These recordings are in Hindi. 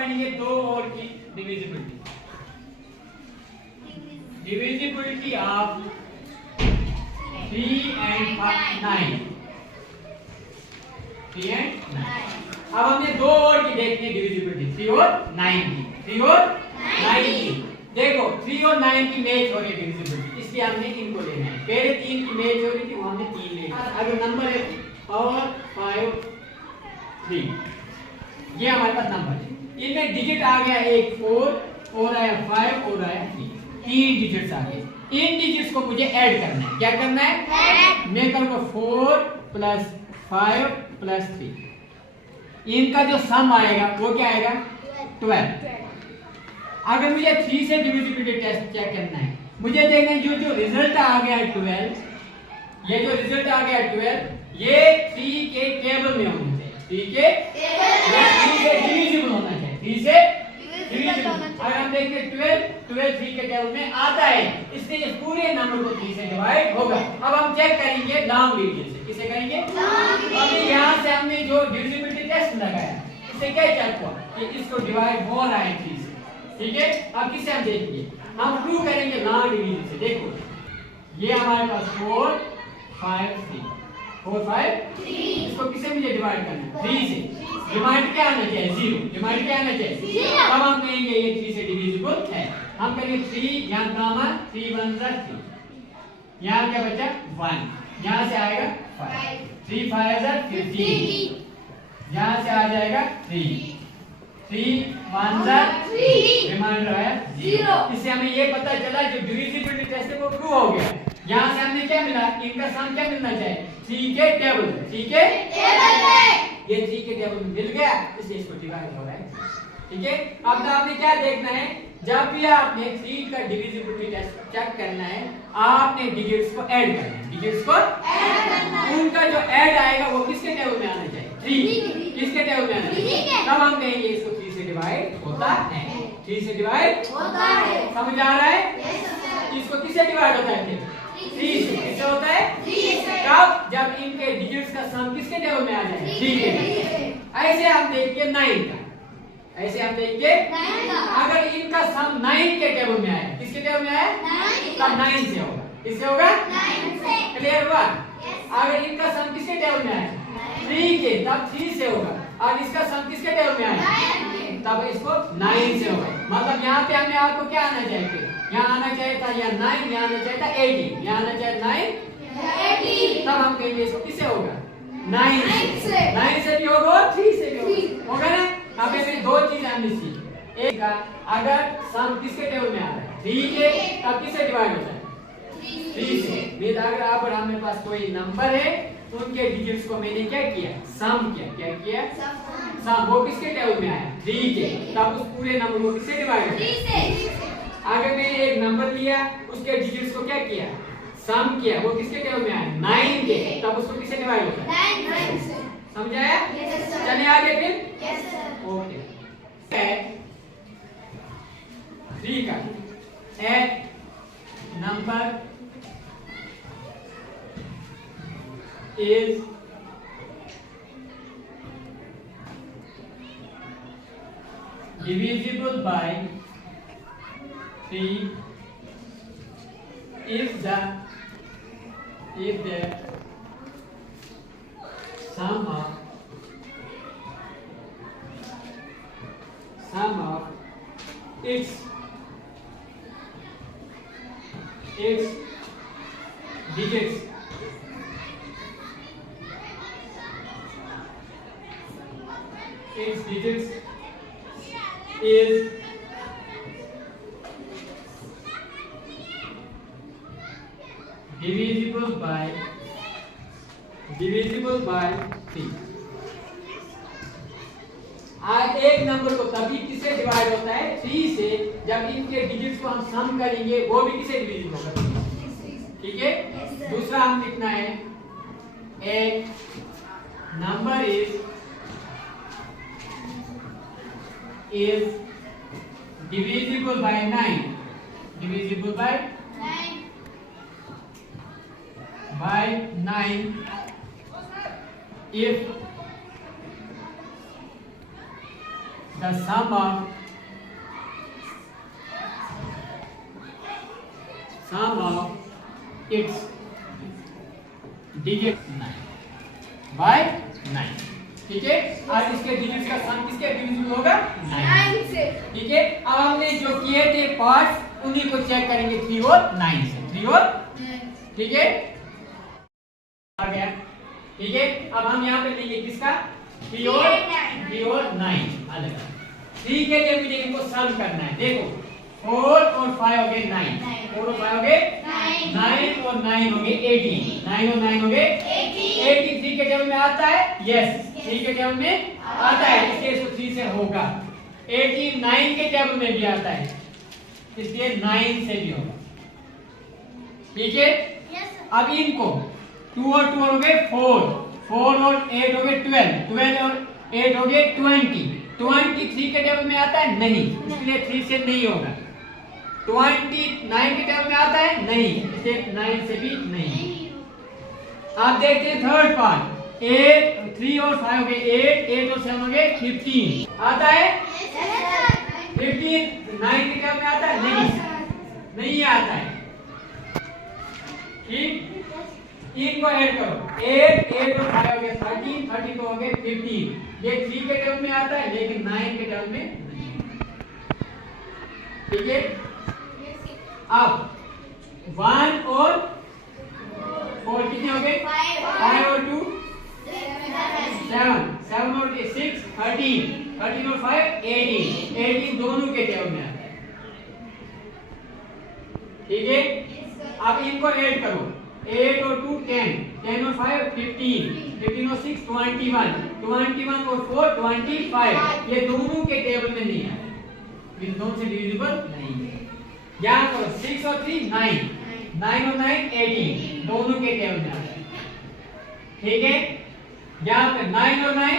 पढ़ेंगे दो और की divisibility. Divisibility of 3 and 9। 3 and 9। अब हमने दो और की देखनी है डिविजिबिलिटी, 3 और 9 की। 3 और 9 की देखो, 3 और 9 की मैच हो रही है डिविजिबिलिटी, इसलिए हमने इनको लेना है। पहले 3 की मैच हो रही थी, वो हमने 3 ले लिया। अगर नंबर है और 5 3, ये हमारे पास नंबर है। इनमें डिजिट आ गया एक 4 और आया 5 और आया 3, 3 डिजिट्स आ गए। इन डिजिट्स को मुझे ऐड करना है। क्या करना है? मैं करूंगा 4 + 5 + 3। इनका जो सम आएगा वो क्या आएगा? 12। अगर मुझे 3 से डिविजिबिलिटी टेस्ट चेक करना है, मुझे देखना है जो रिजल्ट आ गया है 12, ये जो रिजल्ट आ गया है 12, ये 3 के टेबल में होना चाहिए। 3 के टेबल से डिविजिबल होना चाहिए। 3 से डिविजिबल। अगर हम देखें 12 3 के टेबल में आता है, इसलिए इस पूरे नंबर को 3 से डिवाइड होगा। अब हम चेक करेंगे लॉन्ग डिवीजन से। किसे करेंगे? अभी यहाँ से हमने जो डिविजिबिलिटी टेस्ट लगाया, इससे क्या चेक हुआ कि इसको डिवाइड हो रहा है 3 से। ठीक है, अब किसे हम देखेंगे? हम प्रूव करेंगे लॉन्ग डिवीजन से। देखो, ये हमारे पास 4 5 3, 4 5 3, इसको किसे मुझे डिवाइड करना है? 3 से। डिवाइड क्या आना चाहिए? 0। डिवाइड क्या आना चाहिए? अब हम कहेंगे ये 3 से डिविजिबल है। हम करेंगे 3, यहाँ काम 3 1 3, यहाँ क्या बचा? 1, यहाँ से आएगा 5, 3 5 15, यहाँ से आ जाएगा 3 3 1 3, रिमाइंडर है 0। इससे हमें ये पता चला जो डिविजिबिलिटी टेस्ट है वो प्रूव हो गया। यहाँ से हमने क्या मिला? इनका सम क्या मिलना चाहिए? 3 के टेबल में। 3 के टेबल में, ये 3 के टेबल में मिल गया, इसलिए इसको डिवाइड हो रहा है। ठीक है, अब आपने क्या देखना है? जब भी आपने 3 का डिविजिबिलिटी टेस्ट चेक करना है, आपने डिजिट्स को ऐड करना है। डिजिट्स को ऐड करना है। उनका जो ऐड आएगा वो किसके टेबल में आना चाहिए? 3। किसके टेबल में आना चाहिए? तब हम कहेंगे इसको 3 से डिवाइड होता है। 3 से डिवाइड होता है। समझ आ रहा है? इसको किससे डिवाइड होता है? 3 से। किससे होता है? 3 से। कब? जब इनके डिजिट्स का सम किसके टेबल में आ जाए? 3 के। ऐसे हम देखेंगे 9 का। ऐसे हम देखेंगे 9 का। अगर इनका सम 9 के टेबल में आया, किसके टेबल में आया? 9। तब 9 से होगा। किससे होगा? 9 से। क्लियर हुआ? अगर इनका सम किसके टेबल में आया? 3 के, तब 3 से होगा। और इसका सम किसके टेबल में आया? 9, तब इसको 9 से होगा। मतलब यहाँ पे हमें आपको क्या आना चाहिए? यहाँ आना चाहिए था या 9, यहाँ आना चाहिए था 18, यहाँ आना चाहिए 9 18, तब हम कहेंगे इसको किससे होगा? 9 से। 9 से भी होगा और 3 से भी होगा ना। अब इसमें दो चीजें हमने सीखी। एक, अगर सम किसके टेबल में आ रहा है? 3 के, तब किससे डिवाइड होता है? 3 से। मीन अगर आप और हमारे पास कोई नंबर है, उनके डिजिट्स को मैंने क्या किया? सम किया। क्या किया? सम। वो किसके टेबल में आया? 3 के, तब उस पूरे नंबर को किससे डिवाइड? 3 से। अगर मैंने एक नंबर लिया, उसके डिजिट्स को क्या किया? सम किया। वो किसके टेबल में आया? 9 के, तब उसको किससे डिवाइड होता है? 9 से। समझ आया? चलिए आगे फिर। ओके, 3 का एक number is divisible by 3 if the sum of its digits is divisible by 3। एक नंबर को तभी किससे डिवाइड होता है? 3 से। जब इनके डिजिट्स को हम सम करेंगे, वो भी किससे डिविजिबल होगा? ठीक है। दूसरा हम लिखना है, एक number is divisible by 9, divisible by 9 if the sum of its digit 9 by 9। ठीक है, और इसके डिजिट्स का सम किसके डिविजिबल होगा 9 से। ठीक है, अब हमने जो किए थे पार्ट्स उन्हीं को चेक करेंगे 3 और 9 से। 3 और 9, ठीक है, आ गया। ठीक है, अब हम यहाँ पे लेंगे किसका 3 और 9 अलग। 3 के लिए मुझे इनको सम करना है। देखो 4 और 5 हो गए 9, 4 और 5 हो गए 9 और 9 हो गए 18, 9 और 9 हो गए 80। 3 के टेबल में आता है, यस 3 के टेबल में आता है, इसलिए इसको 3 से होगा। 18 9 के टेबल में भी आता है, इसलिए 9 से भी होगा। ठीक है, अब इनको 2 और 2 हो गए 4, 4 और 8 हो गए 12, 12 और 8 हो गए 20, 23 के टेबल में आता है नहीं, इसलिए 3 से नहीं होगा। 29 के टेबल में आता है नहीं, इसलिए 9 से भी नहीं। आप देखते हैं थर्ड पार्ट 3 और 5 हो गए 8 और 7 हो गए 15 आता है। 15 9 के टेबल में आता है नहीं आता है। ठीक, इनको ऐड करो 8 और 5 हो गए 13 तो हो गए 15। ये 3 के टेबल में आता है लेकिन 9 के टेबल में नहीं। ठीक है, अब 1 और 4 कितने हो गए 5 और 2 7, 7 और 6 13 और 5 18 दोनों के टेबल में आता है। ठीक है, अब इनको ऐड करो 8 और 2 10, 10 और 5 15, 15 और 6 21, 21 और 4 25। ये दोनों के टेबल में नहीं आता, इन दोनों से डिविजिबल नहीं है। यहाँ करो 6 और 3 9, 9 और 9 18 दोनों के टेबल में आता है। ठीक है, यहाँ पे 9 और 9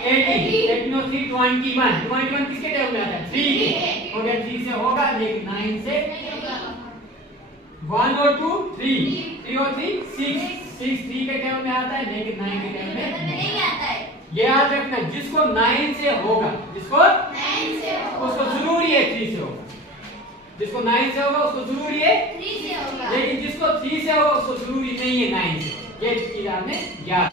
18, 18 और 3 21, 21 किसके टेबल में आता है 3 और 3 से होगा लेकिन 9 से 1 और 2 3 और 3 6 3 के टेबल में आता है लेकिन 9 के टेबल में नहीं आता है। ये याद रखना, जिसको 9 से होगा, जिसको 9 से होगा उसको जरूरी है 3 से होगा, जिसको 9 से होगा उसको जरूरी है 3 से होगा, लेकिन जिसको 3 से होगा उसको जरूरी नहीं है 9 से। ये चीज आपने याद